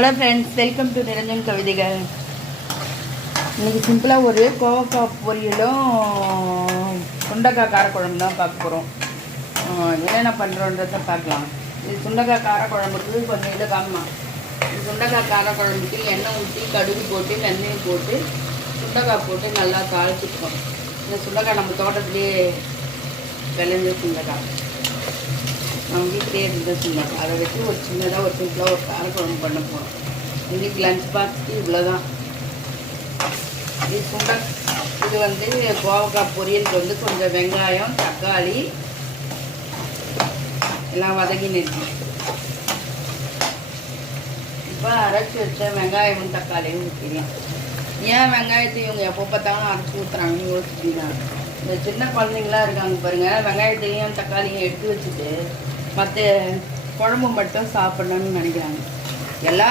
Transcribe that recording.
Hello friends, welcome to Niranjan கவிதைகள். இன்றைக்கி சிம்பிளாக ஒரு கோவக்காய் பொரியலும் சுண்டைக்காய் காரக்குழம்பு தான் பார்க்க போகிறோம். என்னென்ன பண்ணுறோன்றதை பார்க்கலாம். இது சுண்டைக்காய் காரக்குழம்புக்கு கொஞ்சம் இதை காணலாம். இது சுண்டைக்காய் காரக்குழம்புக்கு எண்ணெய் ஊற்றி கடுகு போட்டு வெந்தயம் போட்டு சுண்டைக்காய் போட்டு நல்லா தாளிச்சுக்கணும். இந்த சுண்டைக்காய் நம்ம தோட்டத்துலேயே விளைஞ்ச சுண்டைக்காய், நம்ம வீட்டிலே இருந்த சுண்டைக்காய், அதை வச்சு ஒரு சின்னதாக ஒரு சிம்பிளாக ஒரு காரக்குழம்பு பண்ண போகிறோம். இன்றைக்கி லஞ்ச் பாக்ஸுக்கு இவ்வளோ தான். இது வந்து கோவக்காய் பொரியலுக்கு கொஞ்சம் வெங்காயம் தக்காளி எல்லாம் வதக்கி நிறுத்தி இப்போ அரைச்சி வச்ச வெங்காயமும் தக்காளியும் ஊற்றிடலாம். ஏன் வெங்காயத்தை இவங்க எப்போ பார்த்தாலும் அரைச்சி ஊற்றுறாங்கன்னு யோசிச்சுக்கலாம். இந்த சின்ன குழந்தைங்களாம் இருக்காங்க பாருங்கள், வெங்காயத்தையும் தக்காளியும் எடுத்து வச்சுட்டு மற்ற குழம்பு மட்டும் சாப்பிட்ணுன்னு நினைக்கிறாங்க. எல்லா